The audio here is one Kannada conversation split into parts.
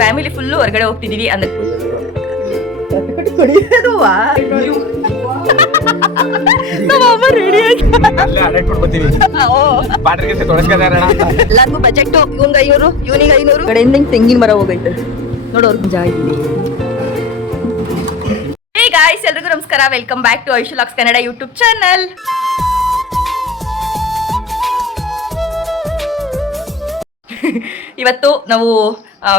ಫ್ಯಾಮಿಲಿ ಫುಲ್ಲು ಹೊರಗಡೆ ಹೋಗ್ತಿದೀವಿ ಅಂದ್ರೆ ಎಲ್ಲಾರ್ಗು ಬಜೆಟ್ ಇವಂಗ 500 ಇವನಿಗೆ 500 ಕಡೆಯಿಂದ ತೆಂಗಿನ ಮರ ಹೋಗೈತೆ ನೋಡೋರ್ಗು ಜಾಗ ಇಲ್ಲಿ. ಹೇ ಗಾಯ್ಸ್, ಎಲ್ರಿಗೂ ನಮಸ್ಕಾರ. Welcome back to Aishu locks Kannada YouTube channel. ಇವತ್ತು ನಾವು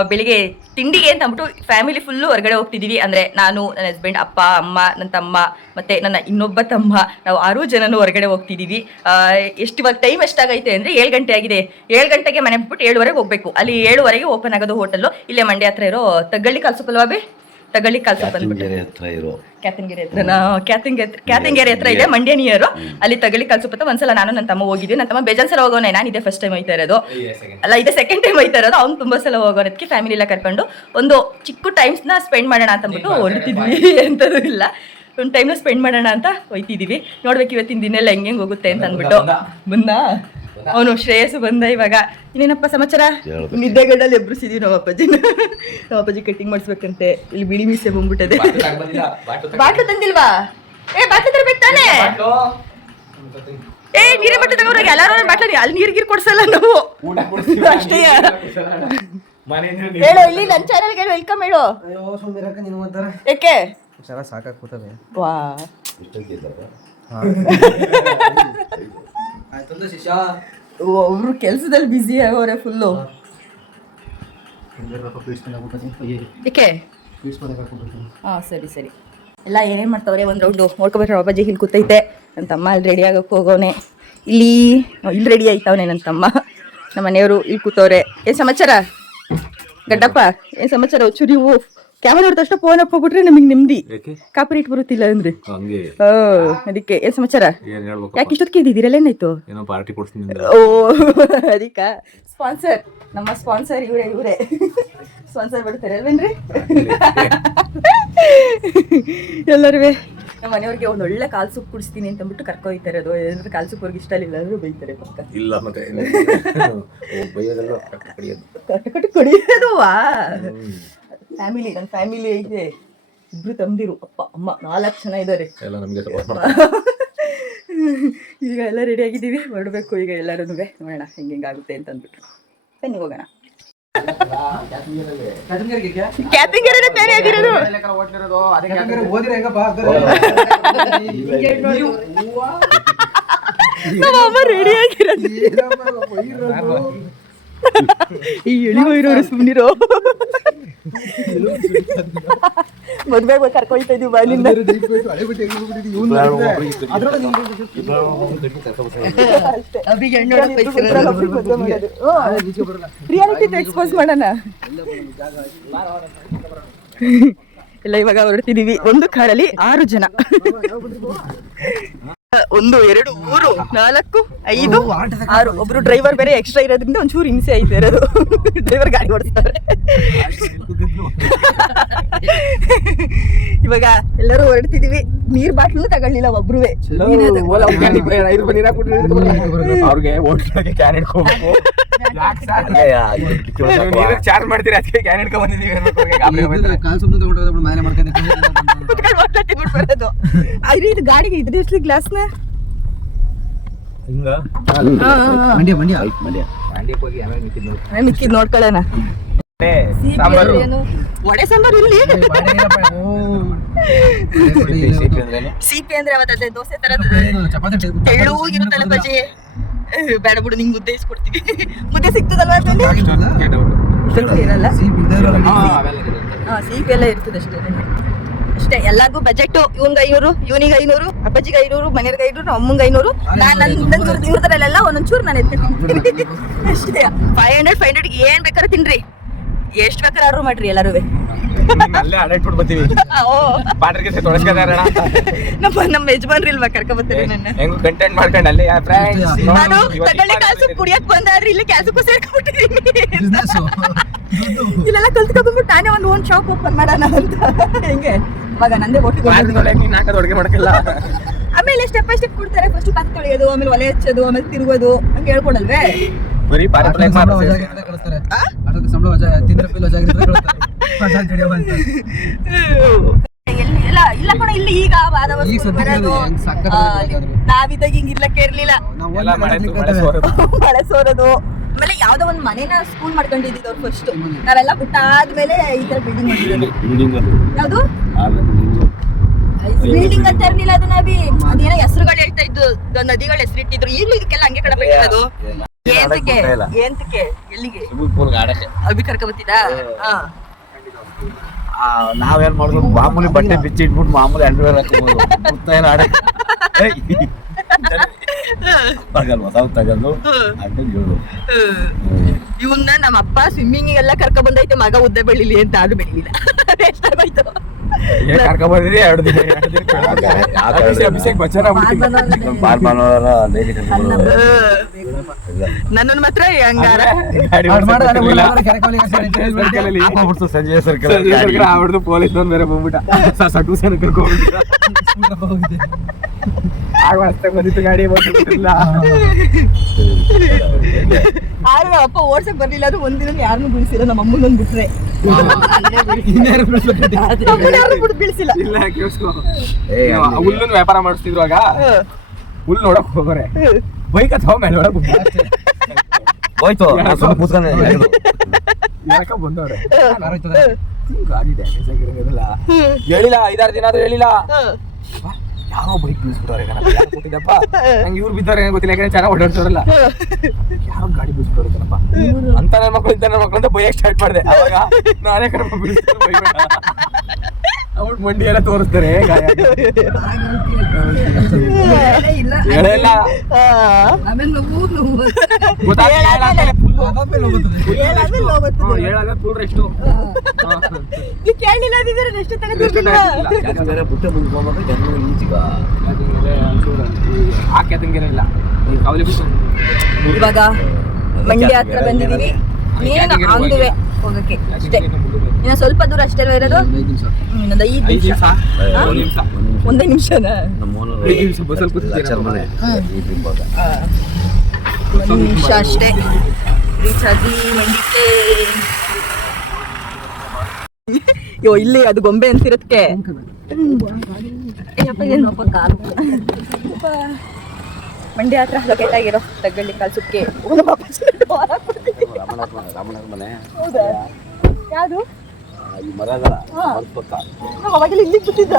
ಬೆಳಿಗ್ಗೆ ತಿಂಡಿಗೆ ಅಂತ ಅಂದ್ಬಿಟ್ಟು ಫ್ಯಾಮಿಲಿ ಫುಲ್ಲು ಹೊರಗಡೆ ಹೋಗ್ತಿದ್ದೀವಿ. ಅಂದರೆ ನಾನು, ನನ್ನ ಹಸ್ಬೆಂಡ್, ಅಪ್ಪ, ಅಮ್ಮ, ನನ್ನ ತಮ್ಮ ಮತ್ತು ನನ್ನ ಇನ್ನೊಬ್ಬ ತಮ್ಮ, ನಾವು 6 ಜನನೂ ಹೊರಗಡೆ ಹೋಗ್ತಿದ್ದೀವಿ. ಇವಾಗ ಟೈಮ್ ಎಷ್ಟಾಗೈತೆ ಅಂದರೆ 7 ಗಂಟೆ ಆಗಿದೆ. 7 ಗಂಟೆಗೆ ಮನೆ ಬಿಟ್ಬಿಟ್ಟು 7:15 ಹೋಗಬೇಕು. ಅಲ್ಲಿ 7:15 ಓಪನ್ ಆಗೋದು ಹೋಟೆಲ್ಲು. ಇಲ್ಲೇ ಮಂಡ್ಯ ಹತ್ರ ಇರೋ ತಗ್ಗಳ್ಳಿ ಕಾಲ್ಸೊಪ್ಪಲ್ವಾ ಬಿ? ತಗಳ್ಳಿ ಕಾಲ್ಸೊಪ್ಪ ಕ್ಯಾತಂಗೆರೆ ಹತ್ರ ಇದೆ, ಮಂಡ್ಯ ನಿಯರು. ಅಲ್ಲಿ ತಗಳ್ಳಿ ಕಾಲ್ಸೊಪ್ಪ ಒಂದ್ಸಲ ನಾನು ನನ್ನ ತಮ್ಮ ಹೋಗಿದ್ವಿ. ನನ್ನ ತಮ್ಮ ಬೇಜಾನ್ ಸಲ ಹೋಗೋಣ, ನಾನು ಇದೇ ಫಸ್ಟ್ ಟೈಮ್ ಹೋಯ್ತಾ ಇರೋದು, ಅಲ್ಲ ಇದೇ ಸೆಕೆಂಡ್ ಟೈಮ್ ಹೋಯ್ತಾ ಇರೋದು. ಅವ್ನು ತುಂಬಾ ಸಲ ಹೋಗೋದಕ್ಕೆ ಫ್ಯಾಮಿಲಿ ಎಲ್ಲ ಕರ್ಕೊಂಡು ಒಂದು ಚಿಕ್ಕ ಟೈಮ್ಸ್ನ ಸ್ಪೆಂಡ್ ಮಾಡೋಣ ಅಂತ ಅಂದ್ಬಿಟ್ಟು ಹೊರಟಿದ್ವಿ. ಎಂಥದ್ದು ಇಲ್ಲ, ಒಂದು ಟೈಮ್ನ ಸ್ಪೆಂಡ್ ಮಾಡೋಣ ಅಂತ ಹೋಯ್ತಿದ್ದೀವಿ. ನೋಡ್ಬೇಕು ಇವತ್ತಿನ ದಿನ ಎಲ್ಲ ಹೆಂಗೆ ಹೋಗುತ್ತೆ ಅಂತ ಅಂದ್ಬಿಟ್ಟು. ಬಂದ ಅವನು ಶ್ರೇಯಸ್ಸು ಬಂದ. ಇವಾಗ ಇನ್ನೇನಪ್ಪ ಸಮಾಚಾರ? ನಿದ್ದೆಗಡಲ್ಲಿ ಎಬ್ರಿಸಿದೀವಿ ನಮ್ಮ ಅಪ್ಪಾಜಿ ಕಟ್ಟಿಂಗ್ ಮಾಡಿಸ್ಬೇಕಂತೆ. ಇಲ್ಲಿ ಬಿಳಿ ಮೀಸೆ ಬಂದ್ಬಿಟ್ಟದೆ. ಬಾಟ್ಲು ತಂದಿಲ್ವಾ? ಬಾಟ್ಲು ತರಬೇಕು ತಾನೇ. ನೀರೇ ಬಾಟ್ಲು ತಗೋರಾಗ ಎಲ್ಲಾರು ಬಾಟ್ಲು. ಅಲ್ಲಿ ನೀರು ಕೊಡ್ಸಲ್ಲ ನಾವು ಅಷ್ಟೇ. ಹೇಳು, ಇಲ್ಲಿ ನನ್ನ ಚಾನಲ್ಗೆ ವೆಲ್ಕಮ್ ಹೇಳು. ಯಾಕೆ ಸಾಕಾಗ್ತದೆ? ವಾ, ಒಬ್ರು ಕೆಲ್ಸದಲ್ಲಿ ಬ್ಯುಸಿ ಆಗೋರೆ ಫುಲ್ಲು. ಏಕೆ? ಸರಿ ಸರಿ. ಎಲ್ಲ ಏನೇನು ಮಾಡ್ತಾವ್ರೆ ಒಂದು ರೌಂಡು ನೋಡ್ಕೊಬೇಕ್ರೆ. ಅಪ್ಪಾಜಿ ಇಲ್ಲಿ ಕೂತೈತೆ. ನನ್ನ ತಮ್ಮ ಅಲ್ಲಿ ರೆಡಿ ಆಗೋಕ್ಕೆ ಹೋಗೋನೆ. ಇಲ್ಲಿ ರೆಡಿ ಆಯ್ತವನೆ ನನ್ನ ತಮ್ಮ. ನಮ್ಮ ಮನೆಯವರು ಇಲ್ಲಿ ಕೂತವ್ರೆ. ಏನು ಸಮಾಚಾರ ಗಡ್ಡಪ್ಪ? ಏನು ಸಮಾಚಾರ? ನೀವು ಕ್ಯಾಮರಾ ನೋಡಿದ ತಕ್ಷಣ ಫೋನ್ ಹಾಕ್ಬಿಟ್ರೆ ನಮಗೆ ನೆಮ್ಮದಿ. ಕಾಪರೇಟ್ ಬರುತ್ತಿಲ್ಲ ಅಂದ್ರೆ ಅದಕ್ಕೆ. ಏನ್ ಸಮಾಚಾರ? ಯಾಕೆ ಇಷ್ಟೊತ್ತಿಗೆ ಇದ್ದೀರಲ್ಲ? ಏನಾಯ್ತು? ಓ ಅದಕ್ಕ ಸ್ಪಾನ್ಸರ್, ನಮ್ಮ ಸ್ಪಾನ್ಸರ್ ಇವರೇ ಸ್ಪಾನ್ಸರ್ ಬಿಡ್ತಾರೆ ಅಲ್ವೇನ್ರಿ ಎಲ್ಲರೂ. ನಮ್ಮ ಮನೆಯವ್ರಿಗೆ ಒಂದು ಒಳ್ಳೆ ಕಾಲ್ ಸೂಪ್ ಕುಡಿಸ್ತೀನಿ ಅಂತ ಅಂದ್ಬಿಟ್ಟು ಕರ್ಕೊಯ್ತಾರೆ. ಅದು ಏನಾದ್ರು ಕಾಲ್ ಸೂಪ್ ಅವ್ರಿಗೆ ಇಷ್ಟ ಇಲ್ಲ ಅಂದ್ರೆ ಬೈತಾರೆ ಪಕ್ಕ. ಇಲ್ಲ ಮತ್ತೆ ಕಟ್ಟು ಕುಡಿಯೋದುವಾ? ಫ್ಯಾಮಿಲಿ, ನನ್ನ ಫ್ಯಾಮಿಲಿ ಐತೆ. 2 ತಮ್ಮದಿರು, ಅಪ್ಪ ಅಮ್ಮ, 4 ಜನ ಇದ್ದಾರೆ. ಈಗ ಎಲ್ಲ ರೆಡಿ ಆಗಿದ್ದೀವಿ, ಹೊರಡಬೇಕು ಈಗ ಎಲ್ಲರೂ. ನೋಡೋಣ ಹೆಂಗಾಗುತ್ತೆ ಅಂತ ಅಂದ್ಬಿಟ್ಟು ಬನ್ನಿ ಹೋಗೋಣ. ಕ್ಯಾತಿಂಗೆರೆ ಬೇರೆ ಆಗಿರೋದು. ನಮ್ಮ ರೆಡಿ ಆಗಿರೋದು. ಈ ಎಳಿಗೋ ಇರೋರು ಸುಮ್ಮನಿರೋ. ಮದ್ವೆ ಕರ್ಕೊಯ್ತಾ ಇದೀವಿ ಬಾಲಿಂದ. ರಿಯಾಲಿಟಿ ಎಕ್ಸ್ಪೋಸ್ ಮಾಡೋಣ ಎಲ್ಲ. ಇವಾಗ ಹೊರಡ್ತಿದೀವಿ. ಒಂದು ಕಾರಲ್ಲಿ 6 ಜನ. 1 2 3 4 5 6. ಒಬ್ರು ಡ್ರೈವರ್ ಬೇರೆ ಎಕ್ಸ್ಟ್ರಾ ಇರೋದ್ರಿಂದ ಒಂಚೂರು ಹಿಂಸೆ ಐತೆ ಇರೋದು. ಡ್ರೈವರ್ ಗಾಡಿ ಓಡಿಸ್ತಾರೆ. ಇವಾಗ ಎಲ್ಲರೂ ಹೊರಡ್ತಿದೀವಿ. ನೀರ್ ಬಾಟ್ಲು ತಗೊಳ್ಳಿಲ್ಲ ಒಬ್ರುವೆ. ಚಾರ್ಜ್ ಮಾಡ್ತೀರಿ ಅದಕ್ಕೆ ಕ್ಯಾನ್ ಹಿಡ್ಕೊಂಡ್ ಬಂದಿದ್ದೀವಿ. ಇದು ಗಾಡಿಗೆ ಇದ್ರೆ ಗ್ಲಾಸ್ನ ಮಿಕ್ಕಿದ್ ನೋಡ್ಕೊಳ್ಳೋಣ. ವಡೆ ಸಾಂಬಾರು ಇಲ್ಲಿ. ಸಿಪಿ ಅಂದ್ರೆ ಅವತ್ತೇ ದೋಸೆ ತರ ತೆಳ್ಳಗಿರುತ್ತಲ್ಲ ಬಜೆ. ಬೇಡ ಬಿಡು, ನಿಂಗೆ ಮುದ್ದೆ ಇಸ್ಕೊಡ್ತೀವಿ. ಮುದ್ದೆ ಸಿಗ್ತದಲ್ವಾ? ಇರಲ್ಲ, ಸಿಪಿ ಎಲ್ಲ ಇರ್ತದೆ ಅಷ್ಟೇ ಅಷ್ಟೇ. ಎಲ್ಲಾರ್ಗು ಬಜೆಟ್ ಇವಂಗ 500, ಇವನಿಗೆ 500, ಅಪ್ಪಾಜಿಗೆ 500, ಮನೆಯವ್ರಿಗೆ 500, ಅಮ್ಮಂಗೆ 500. ನಾನು ಇವ್ರದ್ರಲ್ಲೆಲ್ಲ ಒಂದೊಂಚೂರು ನಾನು ಎತ್ತೀನಿ ಅಷ್ಟೇ. 500 ಏನ್ ಬೇಕಾದ್ರೆ ತಿನ್ರಿ, ಎಷ್ಟು ಬೇಕಾದ್ರೆ ಆರ್ಡರ್ ಮಾಡ್ರಿ ಎಲ್ಲರೂ. ನಮ್ಮ ಯಜಮಾನ್ರಿ ಇಲ್ವಾ ಕರ್ಕೊಬತ್ತೀರಿ ನನ್ನ ಕಂಟೆಂಟ್ ಮಾಡ್ಕೊಂಡು ಅಲ್ಲೇ ನಾನು ತಗೊಳ್ಳಿ ಕಾಸು ಕುಡಿಯಕ್ ಬಂದಾದ್ರಿ. ಇಲ್ಲಿ ಕ್ಯಾಸಕ್ಕೂ ಸೇರ್ಕೊಂಡ್ಬಿಟ್ಟಿದೀನಿ. ಇಲ್ಲೆಲ್ಲ ಕಲ್ತ್ಕೊಂಡ್ಬಿಟ್ಟು ನಾನೇ ಒಂದು ಶಾಪ್ ಓಪನ್ ಮಾಡೋಣ ಅಂತ. ಹೆಂಗೆ ಮಗ ನಂದೇ ಅಡುಗೆ ಮಾಡಕ್ಕಿಲ್ಲ. ಆಮೇಲೆ ಸ್ಟೆಪ್ ಬೈ ಸ್ಟೆಪ್ ಕೊಡ್ತಾರೆ. ಫಸ್ಟ್ ಪಾತ್ರೆ ತೊಳೆಯೋದು, ಆಮೇಲೆ ಒಲೆ ಹಚ್ಚೋದು, ಆಮೇಲೆ ತಿರುಗೋದು ಹಂಗೆ ಹೇಳ್ಕೊಡಲ್ವೇ? ಬರೀ ಸಂಬಳ ತಿಂದ್ರೆ ಬಿಲ್ ಇಲ್ಲ ಇಲ್ಲ ಕಣ, ಇಲ್ಲಿ ಈಗ ವಾದ ಈಗ ಸದ್ಯಕ್ಕೆ ಬರೋದು ಹೆಂಗ್ ಸಕ್ಕತ್ತಾಗಿ ನಾವಿದ್ದಾಗ ಹಿಂಗ್ ಇರ್ಲಕ್ಕೆ ಇರ್ಲಿಲ್ಲ. ಎಲ್ಲ ಮಳೆ ಸೋರೋದು. ಮಳೆ ಸೋರೋದು, ಆಮೇಲೆ ಯಾವ್ದೋ ಒಂದ್ ಮನೇನ ಸ್ಕೂಲ್ ಮಾಡ್ಕೊಂಡಿದ್ದು ಅವ್ರು ಫಸ್ಟ್. ನಾವೆಲ್ಲ ಬಿಟ್ಟಾದ್ಮೇಲೆ ಈ ತರ ಬಿಲ್ಡಿಂಗ್ ಮಾಡಿದ್ರು. ಯಾವ್ದು ಬಿಲ್ಡಿಂಗ್ ಅಂತ ಇರ್ಲಿಲ್ಲ ಅದು ನಾವಿ, ಅದೇನೋ ಹೆಸರುಗಳು ಹೇಳ್ತಾ ಇದ್ದು, ನದಿಗಳ ಹೆಸರಿಟ್ಟಿದ್ರು. ಈಗಲೂ ಇದಕ್ಕೆಲ್ಲ ಹಂಗೆ ಕಡೆ ಬಿಟ್ಟಿರೋದು. ಏಂತಕ್ಕೆ ಏಂತಕ್ಕೆ ಎಲ್ಲಿಗೆ ಅಭಿ ಕರ್ಕೊಂಬತ್ತಿದ? ನಾವೇನ್ ಮಾಡುದು, ಮಾಮೂಲಿ ಬಟ್ಟೆ ಬಿಚ್ಚಿ ಇಟ್ಬಿಟ್ಟು ಮಾಮೂಲಿ ಅಂಡರ್ವೇರ್ ಹಾಕೋದು ಆಡಕ್ಕೆ ತಗಲ್ವಾ ತಾವು ತಗಲ್ಲು ಅಡ್ಡ ಇವನ್ನ ನಮ್ಮ ಅಪ್ಪ ಸ್ವಿಮ್ಮಿಂಗ್ ಎಲ್ಲ ಕರ್ಕೊಂಡ್ ಬಂದೈತೆ, ಮಗ ಉದ್ದ ಬೆಳಿಲಿ ಅಂತ. ಅದು ಬೆಳಿಲಿಲ್ಲ. ಎಷ್ಟಾಗೋಯ್ತು ಕರ್ಕೊಂಡ್ ಬಂದಿರಿ 2 ದಿನ ಅಭಿಷೇಕ್ ಬಚ್ಚನ ಭಾನುವಾರ ಡೈಲಿ ನನ್ನನ್ ಮಾತ್ರ ಹಂಗಾರ ಸಂಜೆ ಸರ್ಕಲ್ ಆಗ್ಬಿಡ್ತು. ಪೊಲೀಸ್ ಬೇರೆ ಬಂದ್ಬಿಟ್ಟ, ಸಟು ಸಣ್ಣ ಕರ್ಕೊಂಡ್ಬಿಟ್ಟ. ಆಗ ಅಷ್ಟೇ ಬಂದಿತ್ತು ಗಾಡಿ ಬಂದಿಲ್ಲ. ಆದ್ರೆ ಅಪ್ಪ ಓಡ್ಸಕ್ ಬರ್ಲಿಲ್ಲ. ಅದು ಒಂದಿನ ಯಾರನ್ನು ಬೀಳ್ಸಿಲ್ಲ, ನಮ್ಮ ಅಮ್ಮನೊಂದು ಬಿಟ್ರೆ ಬೀಳ್ಸಿಲ್ಲ. ಇಲ್ಲ ಕೇಳಿಸ್ಕೊ, ಹುಲ್ಲನ್ ವ್ಯಾಪಾರ ಮಾಡಿಸ್ತಿದ್ರು. ಆಗ ಹುಲ್ ನೋಡಕ್ ಹೋಗೋರೆ ಬೈಕ್ ಅಥವಾ ಮೇಲೆ ಒಳಗ್ ಹೋಯ್ತು ಬಂದವ್ರೆ. ಗಾಡಿ ಡ್ಯಾಮೇಜ್ ಆಗಿರೋದಿಲ್ಲ ಹೇಳಿಲ್ಲ, 5-6 ದಿನ ಆದ್ರೂ ಹೇಳಿಲ್ಲ. ಯಾರೋ ಬೈಕ್ ಬೀಳ್ಸ್ಬಿಟ್ಟವ್ರೆ, ಗೊತ್ತಿದ್ದಪ್ಪ ನಂಗೆ ಇವ್ರು ಬಿದ್ದವ್ರೆ ಗೊತ್ತಿಲ್ಲ, ಯಾಕಂದ್ರೆ ಚೆನ್ನಾಗಿ ಓಡಾಡ್ಸೋರಲ್ಲ. ಯಾರೋ ಗಾಡಿ ಬೀಳ್ಸ್ಬಿಟ್ಟವ್ರಪ್ಪ ಅಂತ ನನ್ನ ಮಕ್ಳು ಇಂತ ನನ್ನ ಮಕ್ಳು ಅಂತ ಬೈಕ್ ಸ್ಟಾರ್ಟ್ ಮಾಡಿದೆ. ಅವಾಗ ನಾನೇ ಕರ್ಮ ಅವ್ರು ಮಂಡಿ ಎಲ್ಲ ತೋರಿಸ್ತಾರೆ. ಇವಾಗ ಮಂಡ್ಯ ಹತ್ರ ಬಂದಿದೀವಿ. ಏನು ಆಗುವೆ ಹೋಗಕ್ಕೆ ಅಷ್ಟೇ, ಇನ್ನ ಸ್ವಲ್ಪ ದೂರ ಅಷ್ಟೇ ಇರೋದು. ಇನ್ನೊಂದು 5 ನಿಮಿಷ. 1 ನಿಮಿಷನಾ? 1 ನಿಮಿಷ ಅಷ್ಟೇ ರೀಚ್ ಆಗಿ ಮಂಡಿಕೆ. ಯೋ ಇಲ್ಲಿ ಅದು ಗೊಂಬೆ ಅಂತಿರತ್ಕೆ. ಮಂಡ್ಯ ಹತ್ರ ಲೊಕೇಟ್ ಆಗಿರೋ ತಗ್ಗಳ್ಳಿ ಕಾಲ್ಸುಕ್ಕೆ. ಯಾವುದು ಅವಾಗೆಲ್ಲ ಇಲ್ಲಿಗೆ ಬಿಟ್ಟಿದ್ದ.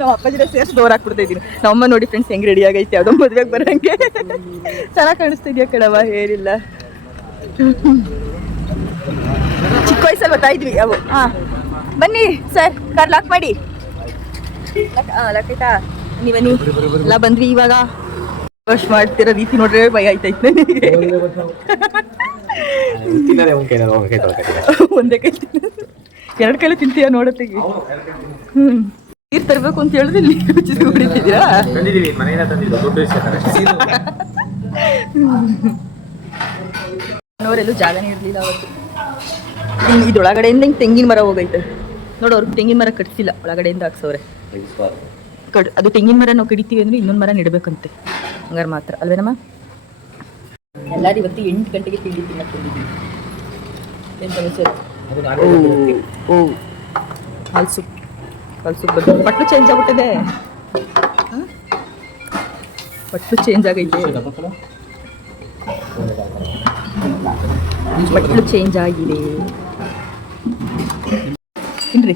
ನಮ್ಮ ಅಪ್ಪಾಜಿನ ಸೇರ್ಸಿ ಡೋರ್ ಹಾಕ್ಬಿಡ್ತಾ ಇದ್ದೀನಿ. ನಮ್ಮಮ್ಮ ನೋಡಿ ಫ್ರೆಂಡ್ಸ್ ಹೆಂಗ್ ರೆಡಿ ಆಗೈತೆ, ಯಾವುದೋ ಮದ್ವೆಗೆ ಬರೋಂಗೆ ಚೆನ್ನಾಗಿ ಕಾಣಿಸ್ತಾ ಇದೆಯಾ ಕಣವ? ಏನಿಲ್ಲ, ಚಿಕ್ಕ ವಯಸ್ಸಲ್ಲಿ ಬರ್ತಾ ಇದ್ವಿ ಅವು. ಬನ್ನಿ ಸರ್, ಕಾರ್ ಲಾಕ್ ಮಾಡಿ. ಲಾಕ್ ಆಯ್ತಾ? ನೀವನ್ನಿ ಎಲ್ಲ ಬಂದ್ವಿ. ಇವಾಗ ವಾಶ್ ಮಾಡ್ತಿರೋ ರೀತಿ ನೋಡ್ರೆ ಭಯ ಆಯ್ತೈತೆ ನನಗೆ. ಒಂದೇ ಕೈ 2 ಕೈಲಿ ತಿಂತೀಯ ನೋಡತ್ತೆಗೆ. ನೀರು ತರಬೇಕು ಅಂತ ಹೇಳಿದ್ರೆ ನೀರು ಕುಡಿತಿದ್ದೀರಾ? ಅವರೆಲ್ಲೂ ಜಾಗನೇ ಇರಲಿಲ್ಲ ಅವತ್ತು. ಇದೊಳಗಡೆಯಿಂದ ಹಿಂಗೆ ತೆಂಗಿನ ಮರ ಹೋಗೈತೆ ನೋಡು. ಅವ್ರಿಗೆ ತೆಂಗಿನ ಮರ ಕಟ್ಸಿಲ್ಲ, ಒಳಗಡೆಯಿಂದ ಹಾಕ್ಸವ್ರೆ. ಅದು ತೆಂಗಿನ ಮರ ನಾವು ಕಡಿತೀವಿ ಅಂದ್ರೆ ಇನ್ನೊಂದು ಮರ ನೆಡಬೇಕಂತೆ, ಹಂಗಾರೆ ಮಾತ್ರ ಅಲ್ವೇನಮ್ಮ? ಎಲ್ಲರೂ ಇವತ್ತು 8 ಗಂಟೆಗೆ ತಿಂಡಿ ತಿನ್ನಕ್ಕೆ ಬಂದಿದ್ದೀವಿ. ಏನು ಸಮಸ್ಯೆ? ಹಾಲು ಸೂಪ್ ಬಂದು ಬಟ್ಲು ಚೇಂಜ್ ಆಗ್ಬಿಟ್ಟಿದೆ. ಬಟ್ಲು ಚೇಂಜ್ ಆಗೈತೆ, ಬಟ್ಲು ಚೇಂಜ್ ಆಗಿದೆ. ತಿನ್ರಿ,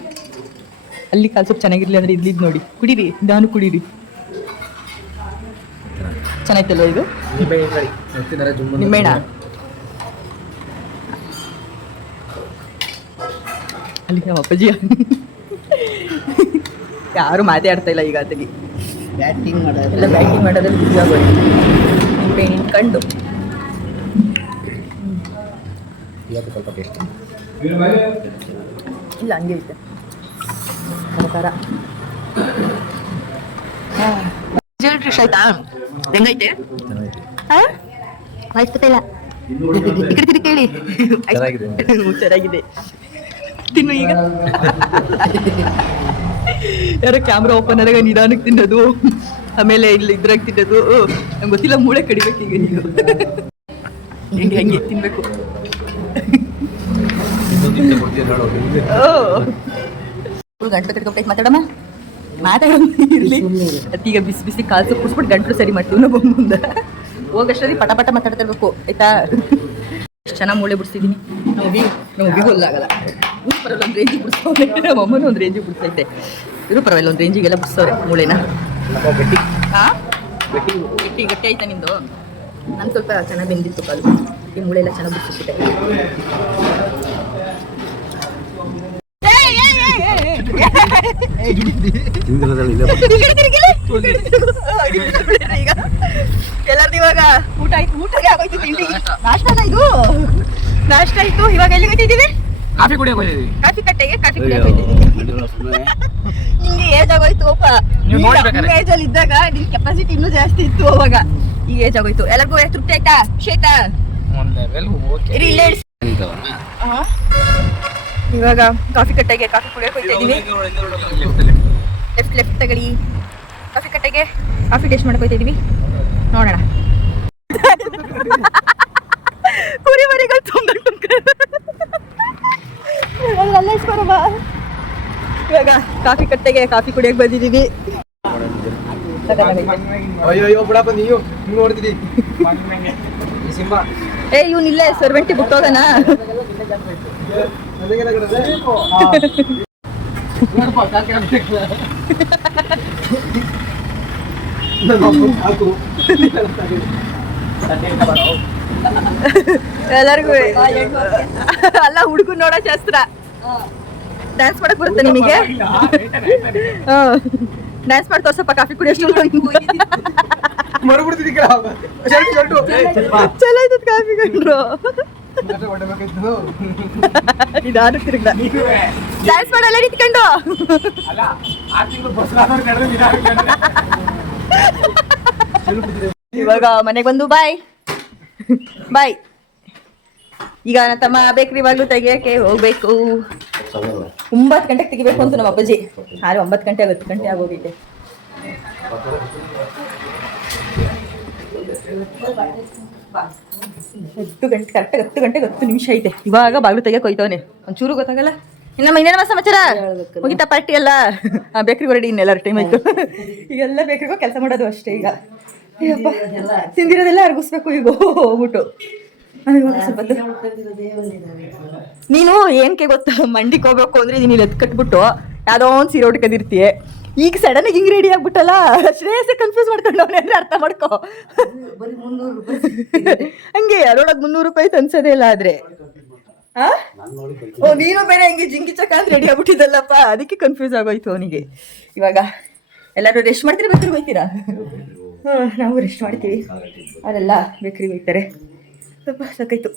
ಅಲ್ಲಿ ಕಾಲು ಸೂಪ್ ಚೆನ್ನಾಗಿರ್ಲಿ ಅಂದ್ರೆ ಇದ್ಲಿದ್ದು ನೋಡಿ ಕುಡೀರಿ, ನಾನು ಕುಡೀರಿ. ಚೆನ್ನಾಯ್ತಲ್ವ ಇದು? ನಿಂಬೆಹಣ್ಣ ಅಲ್ಲಿ ನಮ್ಮ ಅಪ್ಪಾಜಿ ಯಾರು ಮಾತಾಡ್ತಾ ಇಲ್ಲ ಈಗ. ಆತಗೆ ಎಲ್ಲ ಬ್ಯಾಟಿಂಗ್ ಮಾಡೋದ್ರಲ್ಲಿ ಬಿಸಿ ಆಗೋದು. ನಿಂಬೆಹಣ್ಣು ಇಟ್ಕೊಂಡು ಇಲ್ಲ ಹಂಗೆ ಐತೆ ಖಾರ. ಡಿಶ್ ಆಯ್ತಾ? ಹೆಂಗೈತೆ? ಆಯ್ತಲ್ಲ ಈ ಕಡೆ ತಿರುಗಿ ಕೇಳಿ. ಚೆನ್ನಾಗಿದೆ, ತಿನ್ನು ಈಗ. ಯಾರೋ ಕ್ಯಾಮ್ರಾ ಓಪನ್ ಆದಾಗ ನಿಧಾನಕ್ಕೆ ತಿನ್ನೋದು, ಆಮೇಲೆ ಇಲ್ಲಿ ಇದ್ರಾಗ ತಿನ್ನೋದು. ನಂಗೆ ಗೊತ್ತಿಲ್ಲ, ಮೂಳೆ ಕಡಿಬೇಕು ಈಗ. ನೀವು ಹಂಗೆ ತಿನ್ಬೇಕು. ಗಂಟಲು ಕಟ್ಕೊಬೇಕು ಮಾತಾಡಮ್ಮ ಮಾತಾಡೋದು ಇರಲಿ ಅದೀಗ ಬಿಸಿ ಬಿಸಿ ಕಾಸು ಕುಡಿಸ್ಬಿಟ್ಟು ಗಂಟಲು ಸರಿ ಮಾಡ್ತೀವಿ ನಾವು ಮುಂದೆ ಹೋಗಷ್ಟರಲ್ಲಿ ಪಟ ಪಟ ಮಾತಾಡ್ತಾ ಇರ್ಬೇಕು ಆಯ್ತಾ. ಎಷ್ಟು ಚೆನ್ನಾಗಿ ಮೂಳೆ ಬಿಡಿಸಿದ್ದೀನಿ ನಮಗೆ ಹೊಲ್ಲಾಗಲ್ಲ. ಪರವಾಗಿಲ್ಲ ಒಂದು ರೇಂಜಿಗೆ ಬಿಡಿಸ್ತವ್ರೆ, ನಮ್ಮ ಅಮ್ಮನೂ ಒಂದು ರೇಂಜಿಗೆ ಬಿಡಿಸ್ತೈತೆ. ಇರು ಪರವಾಗಿಲ್ಲ ಒಂದು ರೇಂಜಿಗೆಲ್ಲ ಬಿಡಿಸ್ತವ್ರೆ ಮೂಳೆನ. ಹಾಂ ಗಟ್ಟಿ ಗಟ್ಟಿ ಆಯ್ತಾ ನಿಂದು? ನಾನು ಸ್ವಲ್ಪ ಚೆನ್ನಾಗಿ ಬೆಂದಿತ್ತು ಕಾಲು, ಈ ಮೂಳೆ ಎಲ್ಲ ಚೆನ್ನಾಗಿ ಬಿಡಿಸ್ಬಿಟ್ಟೆ. ಎಲ್ಲರದ್ದು ಇವಾಗ ಊಟ ಆಯ್ತು, ಊಟಗೆ ಆಗೋಯ್ತು, ತಿಂಡಿ ನಾಷ್ಟ ಆಯ್ತು. ಇವಾಗ ಎಲ್ಲಿ ಹೋಗ್ತಿದ್ದೀವಿ? ಕಾಫಿ ಕುಡಿಯೋಕೆ ಹೋಗಿದ್ದೀವಿ. ಕಾಫಿ ಕಟ್ಟೆಗೆ ಕಾಫಿ ಕುಡಿಯೋಕೆ ಹೋಗ್ತಿದ್ದೀವಿ. ನಿಂಗೆ ಏಜ್ ಆಗೋಯ್ತು ಅಪ್ಪ. ಏಜ್ ಅಲ್ಲಿ ಇದ್ದಾಗ ನಿನ್ ಕೆಪಾಸಿಟಿ ಇನ್ನೂ ಜಾಸ್ತಿ ಇತ್ತು ಅವಾಗ, ಈಗ ಏಜ್ ಆಗೋಯ್ತು. ಎಲ್ಲರಿಗೂ ತೃಪ್ತಿ ಆಯ್ತಾ? ಶೇತಾ ಇರಿ ಇಲ್ಲೇ ಇಳಿಸಿ. ಇವಾಗ ಕಾಫಿ ಕಟ್ಟೆಗೆ ಕಾಫಿ ಕುಡಿಯೋಕೆ ಹೋಗ್ತಾ ಇದೀವಿ. ಲೆಫ್ಟ್ ತಗೊಳ್ಳಿ. ಕಾಫಿ ಕಟ್ಟೆಗೆ ಕಾಫಿ ಟೇಸ್ಟ್ ಮಾಡಕ್ ಹೋಗ್ತಾ ಇದೀವಿ. ನೋಡೋಣ. ಕುರಿ ಮರಿಗಳು ಇವಾಗ ಕಾಫಿ ಕಟ್ಟೆಗೆ ಕಾಫಿ ಕುಡಿಯೋಕೆ ಬಂದಿದ್ದೀವಿ. ಅಯ್ಯೋ ಬಿಡಪ್ಪ, ನೀವು ನೋಡ್ತಿದ್ದಿ ಸಿಂಹ. ಇವನ್ ಇಲ್ಲೇ ಸರ್ವೆಂಟಿ ಬಿಟ್ಟೋಗಣ. ಎಲ್ಲರಿಗೂ ಅಲ್ಲ ಹುಡುಗನ್ ನೋಡೋ ಶಾಸ್ತ್ರ. ಡ್ಯಾನ್ಸ್ ಮಾಡಕ್ ಬರುತ್ತೆ ನಿಮಗೆ? ಡ್ಯಾನ್ಸ್ ಮಾಡಿ ತೋರ್ಸಪ್ಪ ಕಾಫಿ ಕುಡಿಯೋಷ್ಟು. ಚಲೋ ಆಯ್ತದ ಕಾಫಿ ಕಂಡ್ರು. ಇದಾರು ತಿರುಗ್ದ ಡ್ಯಾನ್ಸ್ ಮಾಡಲ್ಲ ನಿಂತ್ಕೊಂಡು. ಇವಾಗ ಮನೆಗೆ ಬಂದು ಬಾಯ್ ಬಾಯ್. ಈಗ ನನ್ನ ತಮ್ಮ ಬೇಕ್ರಿ ಬಾಗ್ಲು ತೆಗಿಯಕ್ಕೆ ಹೋಗ್ಬೇಕು. 9 ಗಂಟೆಗೆ ತೆಗಿಬೇಕು ಅಂತ ನಮ್ಮ ಅಪ್ಪಾಜಿ. ಆದ್ರೆ 9 ಗಂಟೆ 10 ಗಂಟೆ ಆಗೋಗಿದೆ. ಕರೆಕ್ಟಾಗಿ 10 ಗಂಟೆಗೆ 10 ನಿಮಿಷ ಐತೆ. ಇವಾಗ ಬಾಗ್ಲು ತೆಗಿಯಕ್ಕೆ ಹೋಯ್ತವನೆ. ಒಂಚೂರು ಗೊತ್ತಾಗಲ್ಲ. ಇನ್ನಮ್ಮ ಇನ್ನೇನಮ್ಮ ಸಮಾಚಾರ? ಮುಗಿತಾ ಪಾರ್ಟಿ ಎಲ್ಲ? ಬೇಕ್ರಿಗೆ ಹೊರಡಿ, ಇನ್ನೆಲ್ಲರ ಟೈಮ್ ಆಯ್ತು. ಈಗೆಲ್ಲ ಬೇಕ್ರಿಗೋ ಕೆಲಸ ಮಾಡೋದು ಅಷ್ಟೇ. ಈಗ ತಿಂದಿರೋದೆಲ್ಲ ಅರ್ಗಿಸ್ಬೇಕು ಈಗ ಹೋಗ್ಬಿಟ್ಟು. ನೀನು ಏನ್ಕೆ ಗೊತ್ತಾ, ಮಂಡಿಗೆ ಹೋಗ್ಬೇಕು ಅಂದ್ರೆ ನೀನು ಎದ್ ಕಟ್ಬಿಟ್ಟು ಯಾವ್ದೋ ಒಂದು ಸೀರೆ ಉಟ್ಕೊಂಡಿರ್ತೀಯ. ಈಗ ಸಡನ್ ಆಗಿ ಹಿಂಗ್ ರೆಡಿ ಆಗ್ಬಿಟ್ಟಲ್ಲ, ಶ್ರೇಯಸ್ಸೆ ಕನ್ಫ್ಯೂಸ್ ಮಾಡ್ಕೊಂಡವನೇ ಅಂದ್ರೆ ಅರ್ಥ ಮಾಡ್ಕೊ. ಹಂಗೆ ಅದ್ರೊಳಗೆ 300 ರೂಪಾಯಿ ಅನ್ಸೋದೇ ಇಲ್ಲ. ಆದ್ರೆ ಓ ನೀನು ಬೇರೆ ಹಂಗೆ ಜಿಂಗಿ ಚಕ ಅಂತ ರೆಡಿ ಆಗ್ಬಿಟ್ಟಿದ್ದಲ್ಲಪ್ಪ, ಅದಕ್ಕೆ ಕನ್ಫ್ಯೂಸ್ ಆಗೋಯ್ತು ಅವನಿಗೆ. ಇವಾಗ ಎಲ್ಲರೂ ರೆಸ್ಟ್ ಮಾಡ್ತೀರಾ, ಬೇಕ್ರಿಗೆ ಹೋಗ್ತೀರಾ? ನಾವು ರೆಸ್ಟ್ ಮಾಡ್ತೀವಿ, ಅವರೆಲ್ಲ ಬೇಕ್ರಿಗೆ ಹೋಗ್ತಾರೆ. ಸ್ವಲ್ಪ ಸಾಕಾಯ್ತು.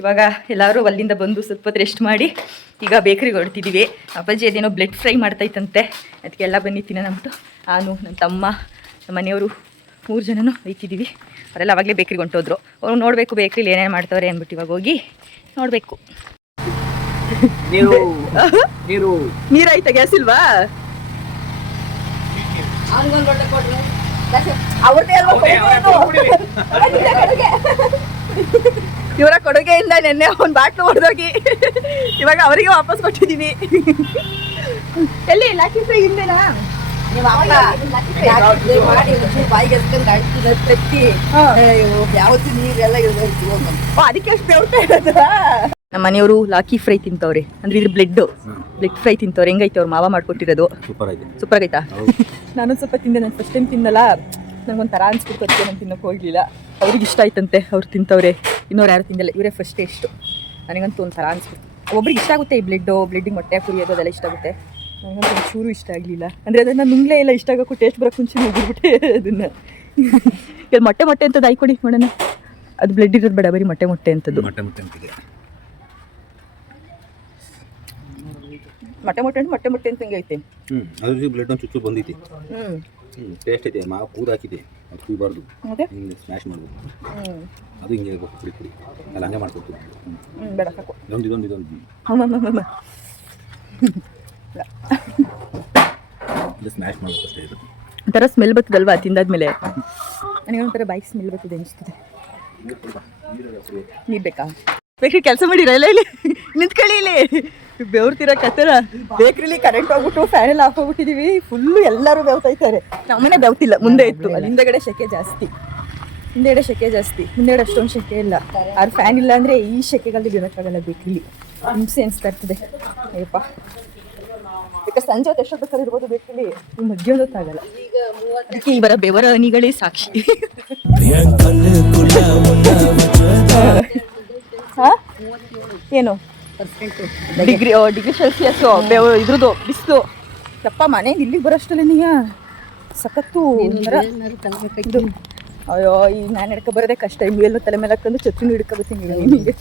ಇವಾಗ ಎಲ್ಲರೂ ಅಲ್ಲಿಂದ ಬಂದು ಸ್ವಲ್ಪ ಹೊತ್ತು ರೆಸ್ಟ್ ಮಾಡಿ ಈಗ ಬೇಕ್ರಿಗೆ ಹೊರಡ್ತಿದ್ದೀವಿ. ಅಪ್ಪಾಜಿ ಅದೇನೋ ಬ್ಲೆಡ್ ಫ್ರೈ ಮಾಡ್ತಾಯಿತ್ತಂತೆ, ಅದಕ್ಕೆಲ್ಲ ಬನ್ನಿ ತಿನ್ನೋಣ ಅಂದ್ಬಿಟ್ಟು ನಾನು, ನನ್ನ ತಮ್ಮ, ನಮ್ಮ ಮನೆಯವರು 3 ಜನನೂ ಒಯ್ತಿದ್ದೀವಿ. ಅವರೆಲ್ಲ ಅವಾಗಲೇ ಬೇಕ್ರಿಗೆ ಹೊಂಟೋದ್ರು. ಅವ್ರು ನೋಡಬೇಕು ಬೇಕ್ರಿಲಿ ಏನೇನು ಮಾಡ್ತವ್ರೆ ಅಂದ್ಬಿಟ್ಟು ಇವಾಗ ಹೋಗಿ ನೋಡಬೇಕು. ನೀರಾಯ್ತಾ? ಗ್ಯಾಸ್ ಇಲ್ವಾ? ಇವರ ಕೊಡುಗೆಯಿಂದ ನೆನ್ನೆ ಒಂದು ಬಾಟ್ಲು ಹೊಡೆದೋಗಿ ಇವಾಗ ಅವರಿಗೆ ವಾಪಸ್ ಕೊಟ್ಟಿದ್ದೀವಿ. ಎಲ್ಲಿ ಲಾಕಿ ಫ್ರೈ ಹಿಂದೆನಾ? ಅದಕ್ಕೆ ಅಷ್ಟು ಇರೋದ. ನಮ್ಮ ಮನೆಯವರು ಲಾಕಿ ಫ್ರೈ ತಿಂತವ್ರೆ, ಅಂದ್ರೆ ಇದ್ರ ಬ್ಲೆಡ್ ಫ್ರೈ ತಿಂತವ್ರೆ. ಹೆಂಗೈತೆ ಅವ್ರು ಮಾವ ಮಾಡ್ಕೊಟ್ಟಿರೋದು? ಸೂಪರ್ ಆಗೈತಾ? ನಾನು ಸ್ವಲ್ಪ ತಿಂದೆ, ನಾನು ಫಸ್ಟ್ ಟೈಮ್ ತಿನ್ನಲ್ಲ, ನಂಗೊಂಥರ ಅನ್ಸ್ಬಿಟ್ಟು ಅದಕ್ಕೆ ನಾನು ತಿನ್ನೋಕೆ ಹೋಗ್ಲಿಲ್ಲ. ಅವ್ರಿಗೆ ಇಷ್ಟ ಆಯ್ತಂತೆ, ಅವ್ರು ತಿಂತವ್ರೆ. ಇನ್ನೋರು ಯಾರು ತಿಂದಿಲ್ಲ, ಇವರೇ ಫಸ್ಟ್ ಟೇಸ್ಟು. ನನಗಂತೂ ಒಂಥರ ಅನ್ಸ್ಬಿಟ್ಟು. ಒಬ್ರಿಗೆ ಇಷ್ಟ ಆಗುತ್ತೆ ಈ ಬ್ಲೆಡ್ಡಿಗೆ ಮೊಟ್ಟೆ ಕುರಿಯೋದು ಅದೆಲ್ಲ ಇಷ್ಟ ಆಗುತ್ತೆ. ನನಗಂತೂ ಒಂಚೂರು ಇಷ್ಟ ಆಗಲಿಲ್ಲ. ಅಂದರೆ ಅದನ್ನು ನುಂಗ್ಲೇ ಇಲ್ಲ, ಇಷ್ಟ ಆಗೋಕ್ಕೂ ಟೇಸ್ಟ್ ಬರೋಕ್ಕೆ ಮುಂಚೆ ಹೋಗ್ಬಿಟ್ಟೆ ಅದನ್ನು. ಇಲ್ಲಿ ಮೊಟ್ಟೆ ಅಂತದ್ದು ಆಯ್ಕೊಡಿ ನೋಡೋಣ. ಅದು ಬ್ಲೆಡ್ ಇರೋದು ಬೇಡ, ಬರೀ ಮೊಟ್ಟೆ ಅಂತದ್ದು. ಮೊಟ್ಟೆ ಅಂತ ಹಿಂಗೆ ಐತೆ. ಅದ್ರ ಬ್ಲೆಡ್ ಒಂದು ಚುಚ್ಚು ಬಂದೈತಿ. ಟೇಸ್ಟ್ ಐತೆ. ಮಾವು ಕೂದು ಹಾಕಿದೆ, ಅದು ಕೂಬಾರ್ದು, ಹಿಂಗೆ ಸ್ಮ್ಯಾಶ್ ಮಾಡ್ಬೇಕು. ಅದು ಹಿಂಗೆ ಇರ್ಬೇಕು, ಪುಡಿ ಅಲ್ಲಿ ಹಂಗೆ ಮಾಡ್ಕೊತೀವಿ. ಬೇಡ ಸಾಕು. ಇದೊಂದು ಇದು ಸ್ಮ್ಯಾಶ್ ಮಾಡ್ಬೇಕು ಅಷ್ಟೇ. ಇದು ಒಂಥರ ಸ್ಮೆಲ್ ಬರ್ತದಲ್ವಾ ತಿಂದಾದ್ಮೇಲೆ? ನನಗೆ ಒಂಥರ ಬೈಕ್ ಸ್ಮೆಲ್ ಬರ್ತದೆ ಅನಿಸ್ತದೆ. ನೀರು ಬೇಕಾ? ಬೇಕ್ರಿ ಕೆಲಸ ಮಾಡಿರಲ್ಲ ಇಲ್ಲಿ ನಿಂತ್ಕೊಳ್ಳಿ ಇಲ್ಲಿ ಬೆವ್ರ್ತಿರೋ ಕತ್ತರ ಬೇಕ್ರಿಲಿ ಕರೆಂಟ್ ಹೋಗ್ಬಿಟ್ಟು ಫ್ಯಾನ್ ಎಲ್ಲ ಆಫ್ ಹೋಗ್ಬಿಟ್ಟಿದೀವಿ ಫುಲ್ಲು ಎಲ್ಲರೂ ಬೆವ್ತಾ ಇದ್ದಾರೆ ನಮ್ಮನೆ ಬೆವ್ತಿಲ್ಲ ಮುಂದೆ ಇತ್ತು ಅಲ್ಲಿ ಹಿಂದೆಗಡೆ ಶೆಕೆ ಜಾಸ್ತಿ ಮುಂದೆಗಡೆ ಅಷ್ಟೊಂದು ಶೆಕೆ ಇಲ್ಲ ಆದ್ರೆ ಫ್ಯಾನ್ ಇಲ್ಲ ಅಂದರೆ ಈ ಶೆಕೆಗಳಲ್ಲಿ ಇರೋಕ್ಕಾಗಲ್ಲ ಬೇಕ್ರಿಲಿ ಹಿಂಸೆ ಅನಿಸ್ತಾ ಇರ್ತದೆ ಅಯ್ಯಪ್ಪ ಯಾಕೆ ಸಂಜೆ ಹೊತ್ತು ಎಷ್ಟೊತ್ತು ಬೇಕಾದ್ರೂ ಇರ್ಬೋದು ಬೇಕ್ರಿಲಿ ಈ ಮಧ್ಯಾಹ್ನ ಹೊತ್ತಾಗಲ್ಲ ಅದಕ್ಕೆ ಈ ಬರೋ ಬೆವರ ಹನಿಗಳೇ ಸಾಕ್ಷಿ ಹಾ ಏನು ಡಿಗ್ರಿ ಸೆಲ್ಸಿಯಸ್ ಇದ್ರದ್ದು ಬಿಸಿಲು ಯಪ್ಪ ಮನೆಯಿಂದ ಇಲ್ಲಿಗೆ ಬರೋಷ್ಟಲ್ಲ ನೀಯ ಸಖತ್ತು ಒಂಥರ ಇದು ಅಯ್ಯೋ ಈಗ ನಾನು ಹಿಡ್ಕೊ ಬರೋದೇ ಕಷ್ಟ ಎಲ್ಲೋ ತಲೆ ಮೇಲೆ ಹಾಕೊಂಡು ಛತ್ರಿನೂ ಹಿಡ್ಕೊಬತ್ತೀನಿ ನಿಮಗೆ